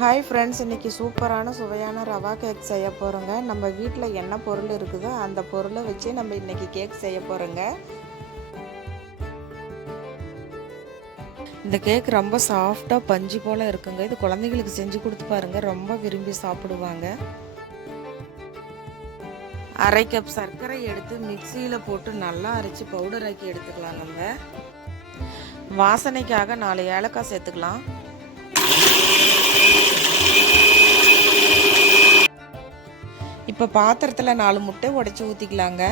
Hi friends, இன்றைக்கி சூப்பரான சுவையான ரவா கேக் செய்ய போகிறோங்க. நம்ம வீட்டில் என்ன பொருள் இருக்குதோ அந்த பொருளை வச்சு நம்ம இன்றைக்கி கேக் செய்ய போகிறோங்க. இந்த கேக் ரொம்ப சாஃப்டாக பஞ்சு போல் இருக்குங்க. இது குழந்தைங்களுக்கு செஞ்சு கொடுத்து பாருங்கள், ரொம்ப விரும்பி சாப்பிடுவாங்க. 1/2 கப் சர்க்கரை எடுத்து மிக்சியில் போட்டு நல்லா அரைச்சி பவுடர் ஆக்கி எடுத்துக்கலாம். நம்ம வாசனைக்காக 4 ஏலக்காய் சேர்த்துக்கலாம். இப்போ பாத்திரத்தில் 4 முட்டை உடைச்சி ஊற்றிக்கலாங்க.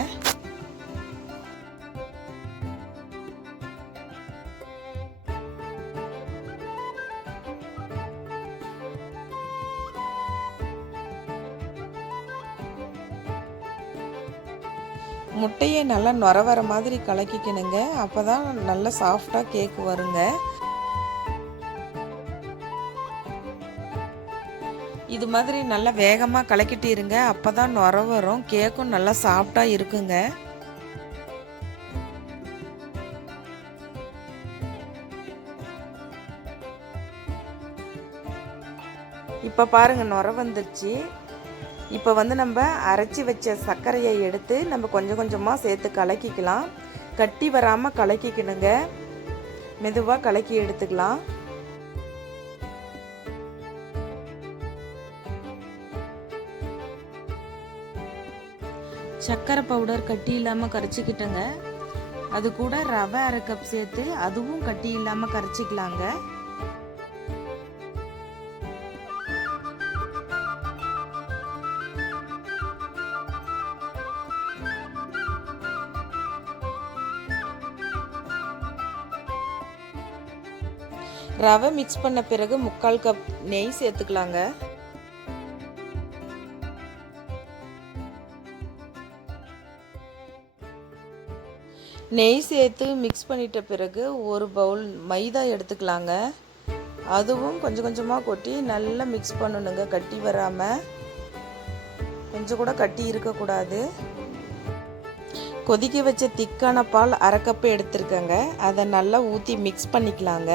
முட்டையை நல்லா நுர வர மாதிரி கலக்கிக்கணுங்க. அப்போ தான் நல்லா சாஃப்டாக கேக் வருங்க. இது மாதிரி நல்லா வேகமாக கலக்கிட்டு இருங்க. அப்போ தான் நுர வரும், கேக்கும் நல்லா சாஃப்டாக இருக்குங்க. இப்போ பாருங்கள், நுர வந்துருச்சு. இப்போ நம்ம அரைச்சி வச்ச சர்க்கரையை எடுத்து நம்ம கொஞ்சம் கொஞ்சமாக சேர்த்து கலக்கிக்கலாம். கட்டி வராமல் கலக்கிக்கணுங்க. மெதுவாக கலக்கி எடுத்துக்கலாம். சர்க்கரை பவுடர் கட்டி இல்லாமல் கரைச்சிக்கிட்டங்க. அது கூட ரவை 1/2 கப் சேர்த்து அதுவும் கட்டி இல்லாமல் கரைச்சிக்கலாங்க. ரவை மிக்ஸ் பண்ண பிறகு 3/4 கப் நெய் சேர்த்துக்கலாங்க. நெய் சேர்த்து மிக்ஸ் பண்ணிட்ட பிறகு 1 பவுல் மைதா எடுத்துக்கலாங்க. அதுவும் கொஞ்சம் கொஞ்சமாக கொட்டி நல்லா மிக்ஸ் பண்ணணுங்க, கட்டி வராமல். கொஞ்சம் கூட கட்டி இருக்கக்கூடாது. கொதிக்க வச்ச திக்கான பால் 1/2 கப்பு எடுத்துருக்கேங்க. அதை நல்லா ஊற்றி மிக்ஸ் பண்ணிக்கலாங்க.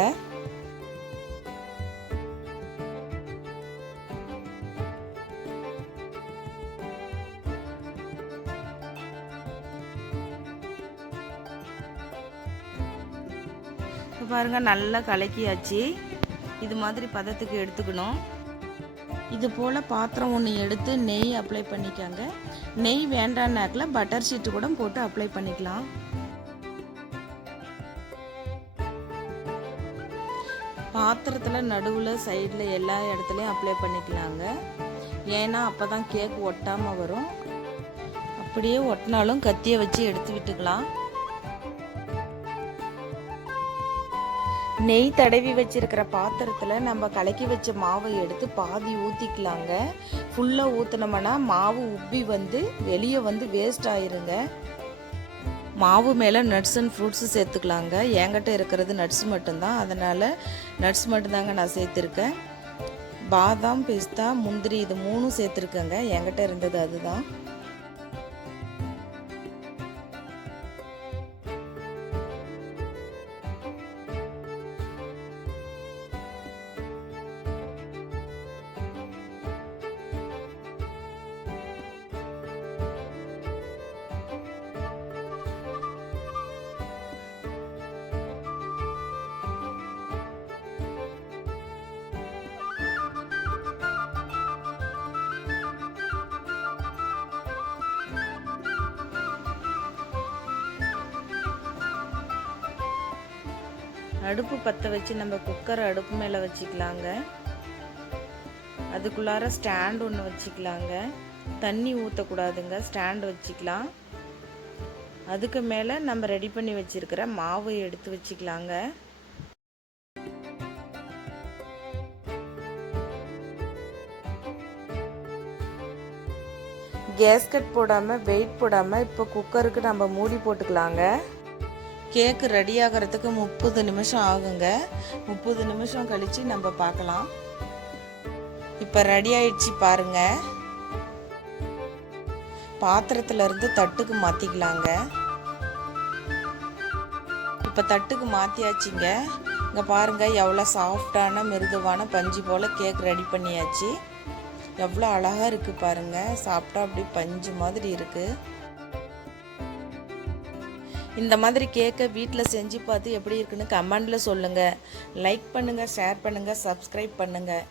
பாருங்க, நல்லா கலக்கியாச்சு. இது மாதிரி பதத்துக்கு எடுத்துக்கணும். இது போல் பாத்திரம் ஒன்று எடுத்து நெய் அப்ளை பண்ணிக்கோங்க. நெய் வேண்டான்னாக்கில் பட்டர் ஷீட்டு கூட போட்டு அப்ளை பண்ணிக்கலாம். பாத்திரத்தில் நடுவில் சைடில் எல்லா இடத்துலையும் அப்ளை பண்ணிக்கலாங்க. ஏன்னா அப்போ தான் கேக் ஒட்டாமல் வரும். அப்படியே ஒட்டினாலும் கத்தியை வச்சு எடுத்து விட்டுக்கலாம். நெய் தடவி வச்சிருக்கிற பாத்திரத்தில் நம்ம கலக்கி வச்ச மாவை எடுத்து பாதி ஊற்றிக்கலாங்க. ஃபுல்லாக ஊற்றினோம்னா மாவு உப்பி வெளியே வேஸ்ட் ஆயிருங்க. மாவு மேலே நட்ஸ் அண்ட் ஃப்ரூட்ஸு சேர்த்துக்கலாங்க. என்கிட்ட இருக்கிறது நட்ஸ் மட்டும்தான், அதனால் நட்ஸ் மட்டும்தாங்க நான் சேர்த்துருக்கேன். பாதாம், பிஸ்தா, முந்திரி இது 3 சேர்த்துருக்கேங்க. என்கிட்ட இருந்தது அதுதான். அடுப்பு பற்ற வச்சு நம்ம குக்கரை அடுப்பு மேலே வச்சுக்கலாங்க. அதுக்குள்ளார ஸ்டாண்ட் ஒன்று வச்சுக்கலாங்க. தண்ணி ஊற்றக்கூடாதுங்க, ஸ்டாண்ட் வச்சுக்கலாம். அதுக்கு மேலே நம்ம ரெடி பண்ணி வச்சுருக்கிற மாவை எடுத்து வச்சுக்கலாங்க. கேஸ்கட் போடாமல் வெயிட் போடாமல் இப்போ குக்கருக்கு நம்ம மூடி போட்டுக்கலாங்க. கேக்கு ரெடி ஆகிறதுக்கு 30 நிமிஷம் ஆகுங்க. 30 நிமிஷம் கழித்து நம்ம பார்க்கலாம். இப்போ ரெடி ஆயிடுச்சு பாருங்க. பாத்திரத்துல இருந்து தட்டுக்கு மாற்றிக்கலாங்க. இப்போ தட்டுக்கு மாற்றியாச்சுங்க. இங்கே பாருங்கள் எவ்வளோ சாஃப்டான மிருதுவான பஞ்சு போல் கேக் ரெடி பண்ணியாச்சு. எவ்வளோ அழகாக இருக்குது பாருங்கள். சாப்பிட்டா அப்படி பஞ்சு மாதிரி இருக்குது. இந்த மாதிரி கேக்கை வீட்டில் செஞ்சு பார்த்து எப்படி இருக்குன்னு கமெண்டில் சொல்லுங்கள். லைக் பண்ணுங்கள், ஷேர் பண்ணுங்கள், சப்ஸ்கிரைப் பண்ணுங்கள்.